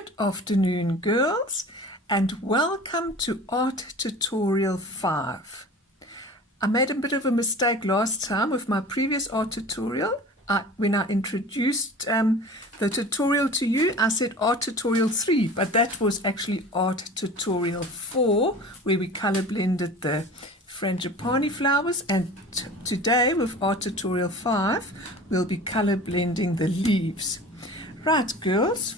Good afternoon, girls, and welcome to Art Tutorial 5. I made a bit of a mistake last time with my previous art tutorial. When I introduced the tutorial to you, I said Art Tutorial 3, but that was actually Art Tutorial 4, where we color blended the frangipani flowers, and today with Art Tutorial 5, we'll be color blending the leaves. Right, girls.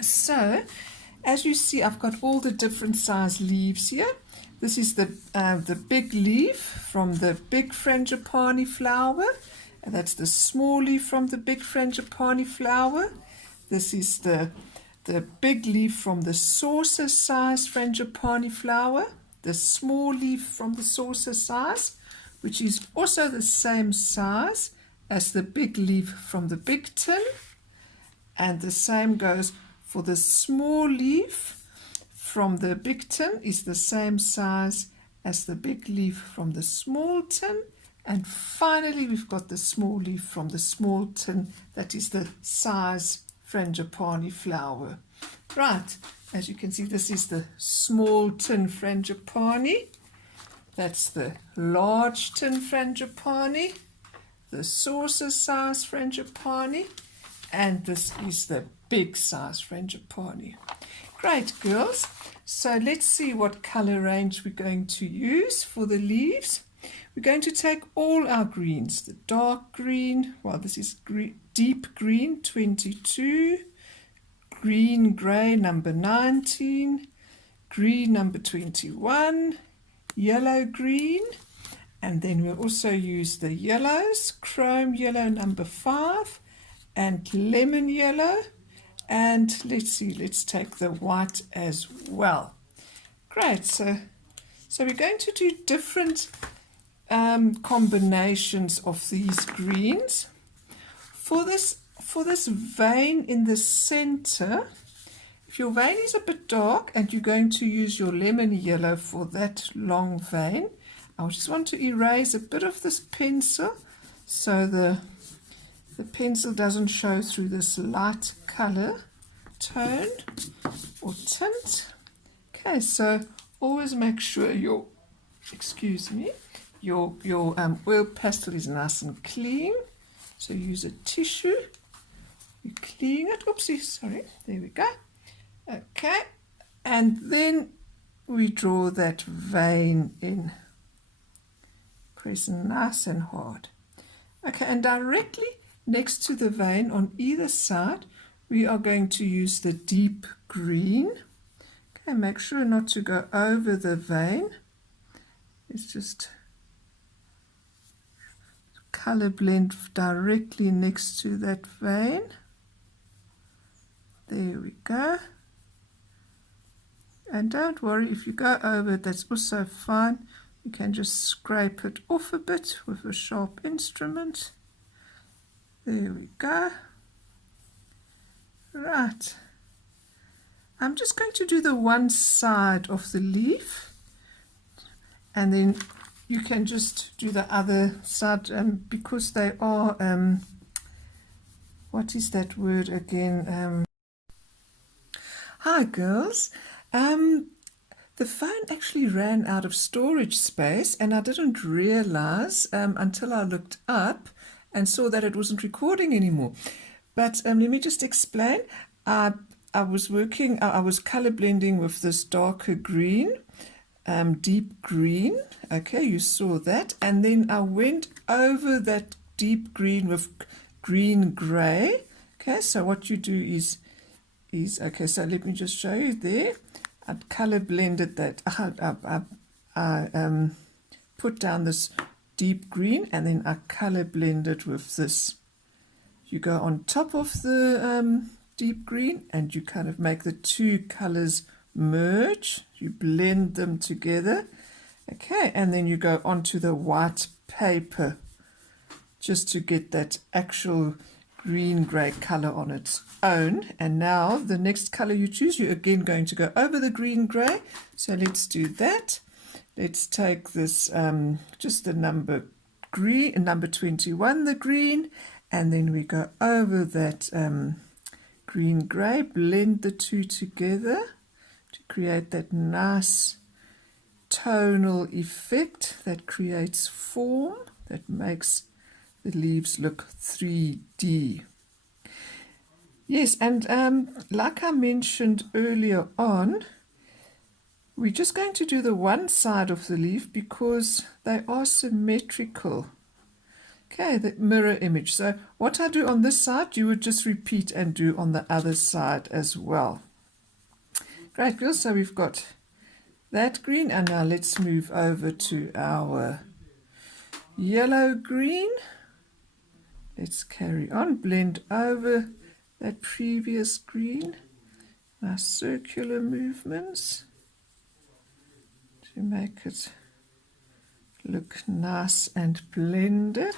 So, as you see, I've got all the different size leaves here. This is the big leaf from the big frangipani flower, and that's the small leaf from the big frangipani flower. This is the big leaf from the saucer size frangipani flower, the small leaf from the saucer size, which is also the same size as the big leaf from the big tin, and the same goes for the small leaf from the big tin is the same size as the big leaf from the small tin. And finally, we've got the small leaf from the small tin. That is the size frangipani flower. Right, as you can see, this is the small tin frangipani. That's the large tin frangipani, the saucer size frangipani, and this is the big size frangipani. Great, girls. So let's see what color range we're going to use for the leaves. We're going to take all our greens, the dark green, well, this is deep green, 22, green grey, number 19, green, number 21, yellow green, and then we'll also use the yellows, chrome yellow, number 5, and lemon yellow. And let's take the white as well. Great, so we're going to do different combinations of these greens. For this vein in the center, if your vein is a bit dark and you're going to use your lemon yellow for that long vein, I just want to erase a bit of this pencil so the pencil doesn't show through this light color tone or tint. Okay, so always make sure your oil pastel is nice and clean. So use a tissue, you clean it. Oopsie, sorry, there we go. Okay, and then we draw that vein in. Press nice and hard. Okay, and directly next to the vein on either side, we are going to use the deep green. Okay, make sure not to go over the vein. It's just color blend directly next to that vein. There we go. And don't worry, if you go over it, that's also fine. You can just scrape it off a bit with a sharp instrument. There we go. Right. I'm just going to do the one side of the leaf, and then you can just do the other side because they are, what is that word again? Hi, girls. The phone actually ran out of storage space, and I didn't realize until I looked up and saw that it wasn't recording anymore. But let me just explain. I was color blending with this darker green, deep green. Okay, you saw that. And then I went over that deep green with green gray. Okay, so what you do is okay, so let me just show you there. I color blended that. I put down this deep green, and then I color blended with this. You go on top of the deep green, and you kind of make the two colors merge. You blend them together. Okay, and then you go onto the white paper just to get that actual green grey color on its own. And now the next color you choose, you're again going to go over the green grey. So let's do that. Let's take this just the number 21, the green, and then we go over that green grey, blend the two together to create that nice tonal effect that creates form, that makes the leaves look 3D. Yes, and like I mentioned earlier on, we're just going to do the one side of the leaf because they are symmetrical. Okay, the mirror image. So what I do on this side, you would just repeat and do on the other side as well. Great, girls. So we've got that green, and now let's move over to our yellow green. Let's carry on, blend over that previous green. Nice circular movements to make it look nice and blended.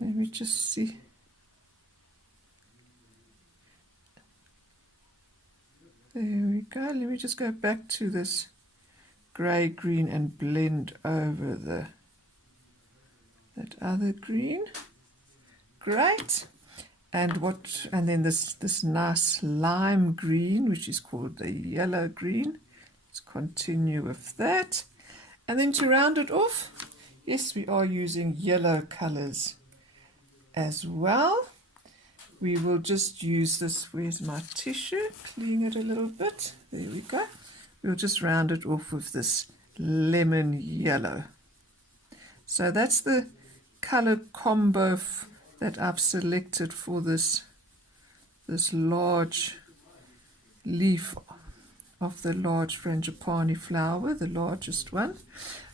Let me just see. There we go. Let me just go back to this grey green and blend over that other green. Great. And then this nice lime green, which is called the yellow green. Let's continue with that. And then to round it off, yes, we are using yellow colors as well. We will just use this, where's my tissue? Clean it a little bit. There we go. We'll just round it off with this lemon yellow. So that's the color combo that I've selected for this large leaf of the large frangipani flower, the largest one.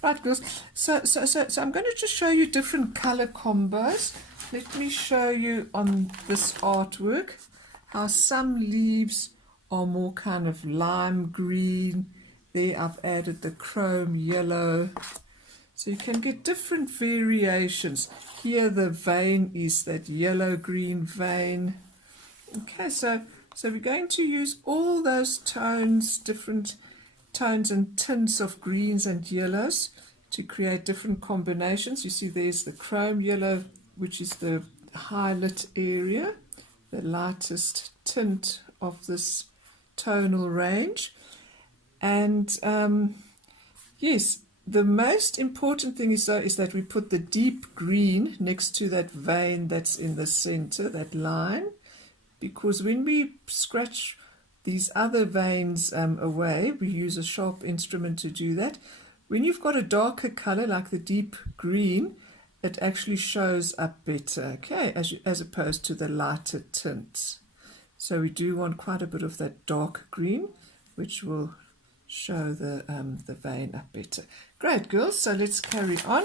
Right, girls, so I'm going to just show you different color combos. Let me show you on this artwork how some leaves are more kind of lime green. There I've added the chrome yellow. So you can get different variations. Here the vein is that yellow-green vein. Okay, so we're going to use all those tones, different tones and tints of greens and yellows to create different combinations. You see there's the chrome yellow, which is the highlight area, the lightest tint of this tonal range. And yes, the most important thing is that we put the deep green next to that vein that's in the center, that line, because when we scratch these other veins away, we use a sharp instrument to do that. When you've got a darker color like the deep green, it actually shows up better, okay, as opposed to the lighter tints. So we do want quite a bit of that dark green, which will show the vein up better. Great, girls, so let's carry on.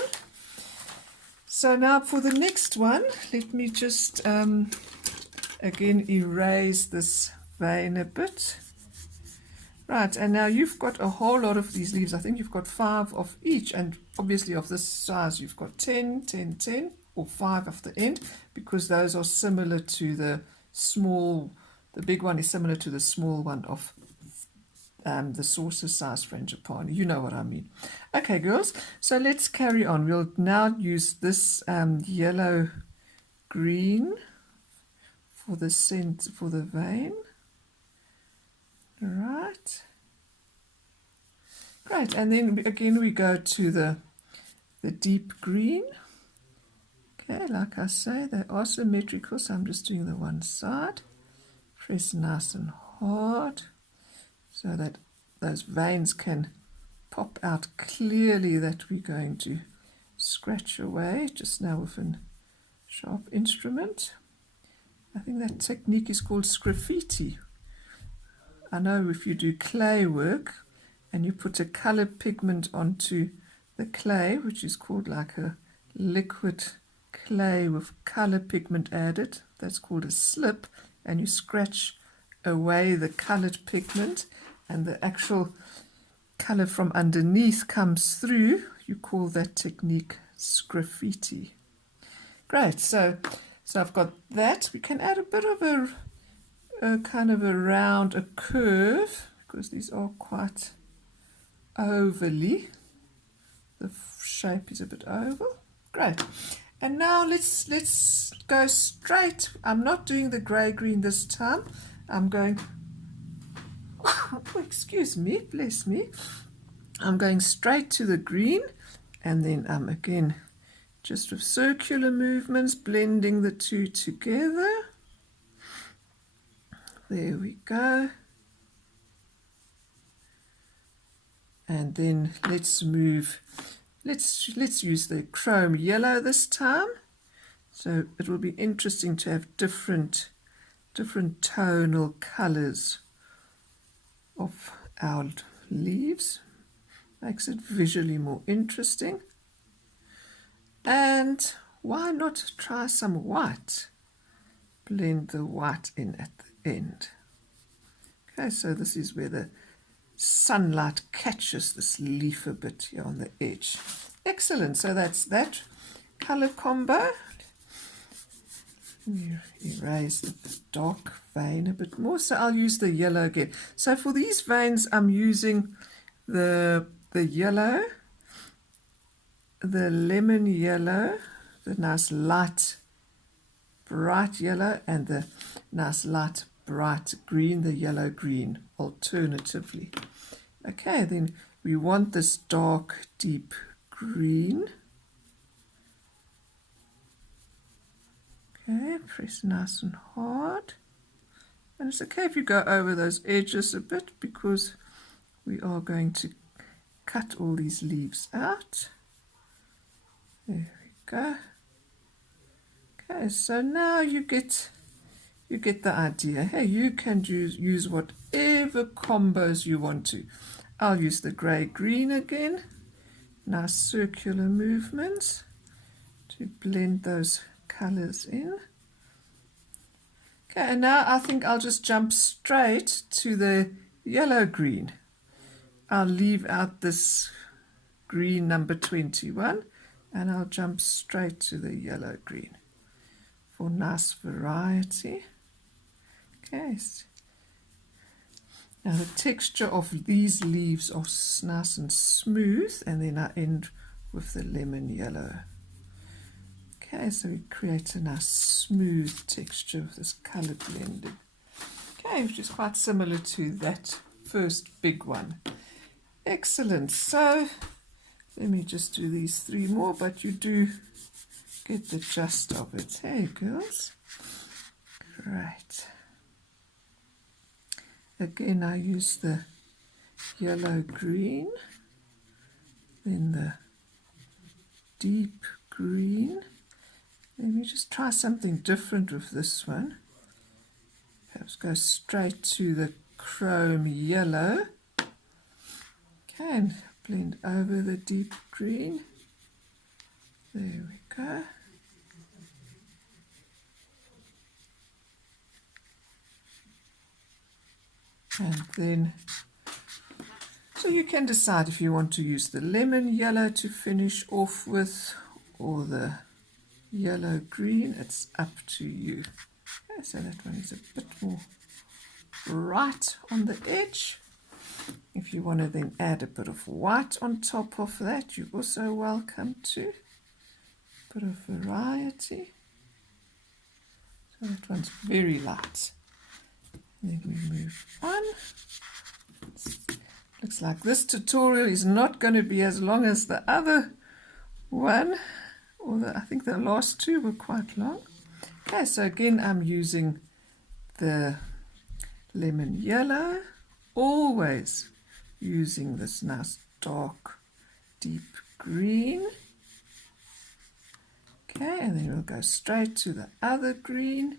So now for the next one, let me just again erase this vein a bit. Right, and now you've got a whole lot of these leaves. I think you've got 5 of each, and obviously of this size you've got 10, 10, 10, or 5 at the end, because those are similar to the small, the big one is similar to the small one of the saucer size frangipani. You know what I mean. Okay, girls, so let's carry on. We'll now use this yellow green for the scent, for the vein. Right, great, and then again we go to the deep green. Okay, like I say, they are symmetrical, so I'm just doing the one side. Press nice and hard so that those veins can pop out clearly, that we're going to scratch away just now with a sharp instrument. I think that technique is called sgraffiti. I know if you do clay work and you put a color pigment onto the clay, which is called like a liquid clay with color pigment added, that's called a slip, and you scratch away the colored pigment and the actual color from underneath comes through, you call that technique sgraffiti. Great, so I've got that. We can add a bit of a kind of around a curve, because these are quite ovally, the shape is a bit oval. Great, And now let's go straight. I'm not doing the grey-green this time. I'm going, oh, excuse me, bless me. I'm going straight to the green, and then I'm again just with circular movements blending the two together. There we go. And then let's use the chrome yellow this time. So it will be interesting to have different tonal colors of our leaves. Makes it visually more interesting. And why not try some white? Blend the white in at the end. Okay, so this is where the sunlight catches this leaf a bit here on the edge. Excellent, so that's that color combo. Erase the dark vein a bit more, so I'll use the yellow again. So for these veins I'm using the yellow, the lemon yellow, the nice light bright yellow, and the nice light bright green, the yellow green alternatively. Okay, then we want this dark deep green. Okay, press nice and hard. And it's okay if you go over those edges a bit, because we are going to cut all these leaves out. There we go. Okay, so now you get the idea. Hey, you can use whatever combos you want to. I'll use the grey-green again. Nice circular movements to blend those colors in. Okay, and now I think I'll just jump straight to the yellow-green. I'll leave out this green number 21, and I'll jump straight to the yellow-green for nice variety. Okay, now the texture of these leaves are nice and smooth, and then I end with the lemon yellow. Okay, so we create a nice smooth texture of this color blending. Okay, which is quite similar to that first big one. Excellent. So let me just do these three more, but you do get the gist of it. Hey, girls. Great. Again, I use the yellow-green, then the deep green. Let me just try something different with this one. Perhaps go straight to the chrome yellow. Okay, and blend over the deep green. There we go. And then, so you can decide if you want to use the lemon yellow to finish off with, or the yellow green. It's up to you. Okay, so that one is a bit more bright on the edge. If you want to then add a bit of white on top of that, you're also welcome to. Bit of variety. So that one's very light. Then we move on. Looks like this tutorial is not going to be as long as the other one, although I think the last two were quite long. Okay, so again I'm using the lemon yellow, always using this nice dark deep green. Okay, and then we'll go straight to the other green.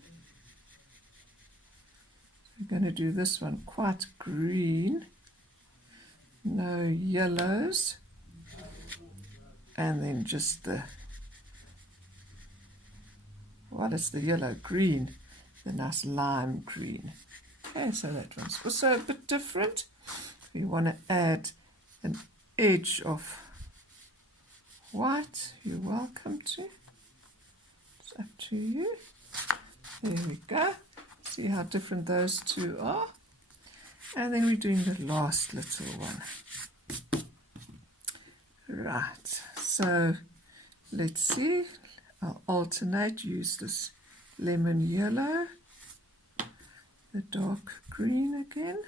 I'm going to do this one quite green, no yellows, and then just the, well, it's the yellow green, the nice lime green. Okay, so that one's also a bit different. We want to add an edge of white, you're welcome to. It's up to you. There we go. See how different those two are. And then we're doing the last little one. Right, so let's see. I'll alternate, use this lemon yellow, the dark green again.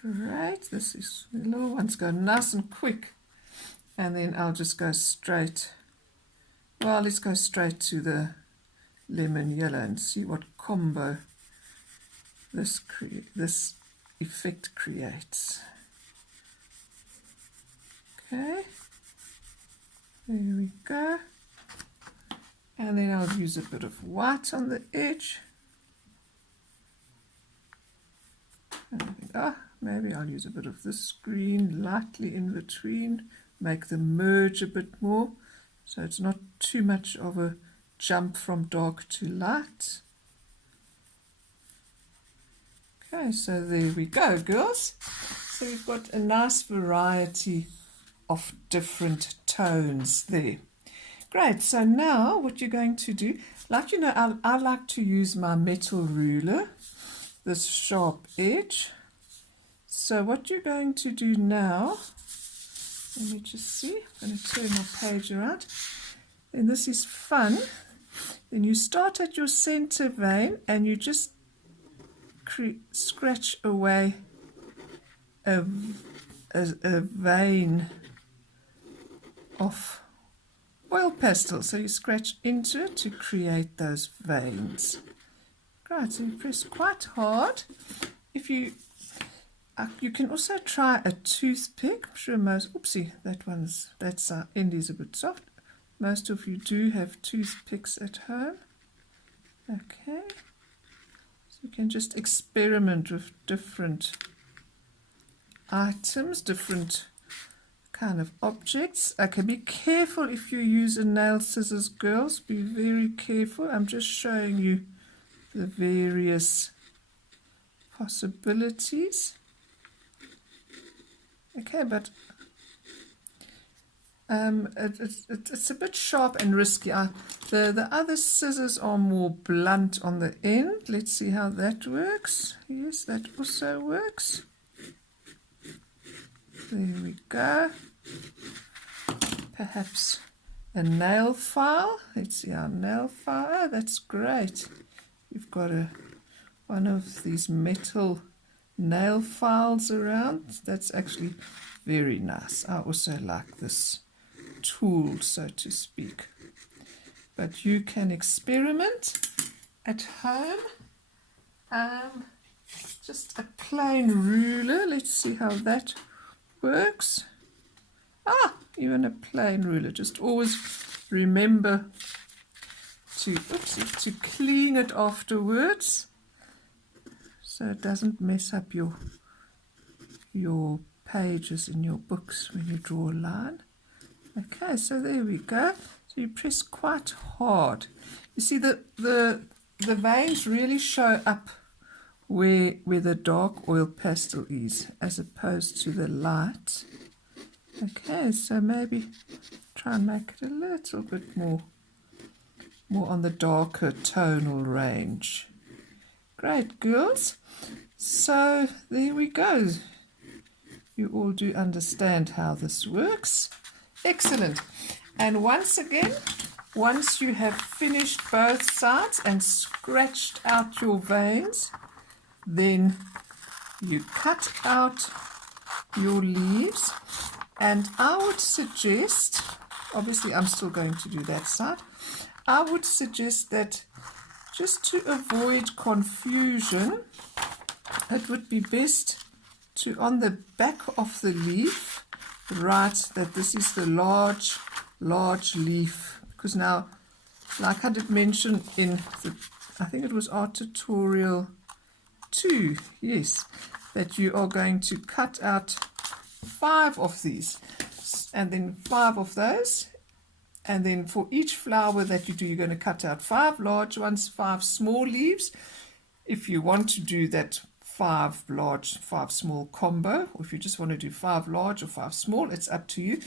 Great, this is, the little ones go nice and quick. And then I'll just go straight, well, let's go straight to the lemon yellow and see what combo this effect creates. Okay, there we go. And then I'll use a bit of white on the edge. Maybe I'll use a bit of this green lightly in between, make them merge a bit more, so it's not too much of a jump from dark to light. Okay, so there we go, girls. So we've got a nice variety of different tones there. Great, so now what you're going to do, like you know, I like to use my metal ruler, this sharp edge. So what you're going to do now, let me just see, I'm going to turn my page around, and this is fun. Then you start at your center vein and you just scratch away a vein of oil pastel. So you scratch into it to create those veins. Right, so you press quite hard. If you can also try a toothpick. I'm sure most, oopsie, that's end is a bit soft. Most of you do have toothpicks at home. Okay, so you can just experiment with different items, different kind of objects. Okay, be careful if you use a nail scissors, girls. Be very careful. I'm just showing you the various possibilities. Okay, but it's a bit sharp and risky. The other scissors are more blunt on the end. Let's see how that works. Yes, that also works. There we go. Perhaps a nail file. Let's see our nail file. Oh, that's great. You've got one of these metal nail files around. That's actually very nice. I also like this tool, so to speak. But you can experiment at home. Just a plain ruler. Let's see how that works. Even a plain ruler. Just always remember to clean it afterwards, so it doesn't mess up your pages in your books when you draw a line. Okay, so there we go. So you press quite hard. You see the veins really show up where the dark oil pastel is, as opposed to the light. Okay, so maybe try and make it a little bit more on the darker tonal range. Great, girls. So there we go. You all do understand how this works. Excellent. And once again, once you have finished both sides and scratched out your veins, then you cut out your leaves. And I would suggest, obviously I'm still going to do that side, I would suggest that just to avoid confusion, it would be best to, on the back of the leaf, write that this is the large leaf. Because now, like I did mention in I think it was art tutorial 2, yes, that you are going to cut out 5 of these, and then 5 of those, and then for each flower that you do, you're going to cut out 5 large ones, 5 small leaves. If you want to do that 5 large, 5 small combo, or if you just want to do 5 large or 5 small, it's up to you.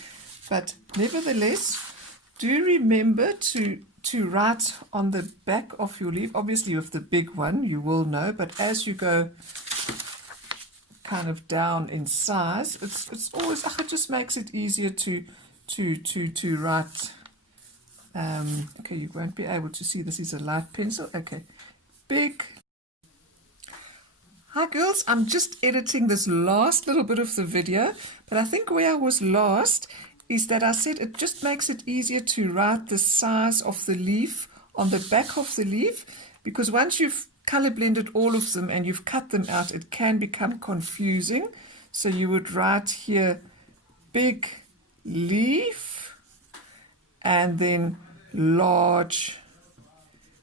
But nevertheless, do remember to write on the back of your leaf. Obviously with the big one you will know, but as you go kind of down in size. It's always, it just makes it easier to write. Okay, you won't be able to see, this is a light pencil. Okay, big. Hi girls, I'm just editing this last little bit of the video, but I think where I was lost is that I said it just makes it easier to write the size of the leaf on the back of the leaf, because once you've color blended all of them and you've cut them out, it can become confusing. So you would write here big leaf and then large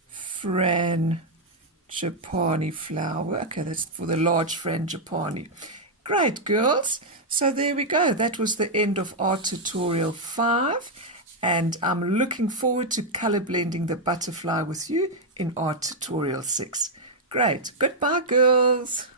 frangipani flower. Okay, that's for the large frangipani. Great, girls. So there we go. That was the end of art tutorial 5. And I'm looking forward to color blending the butterfly with you in art tutorial 6. Great. Goodbye, girls.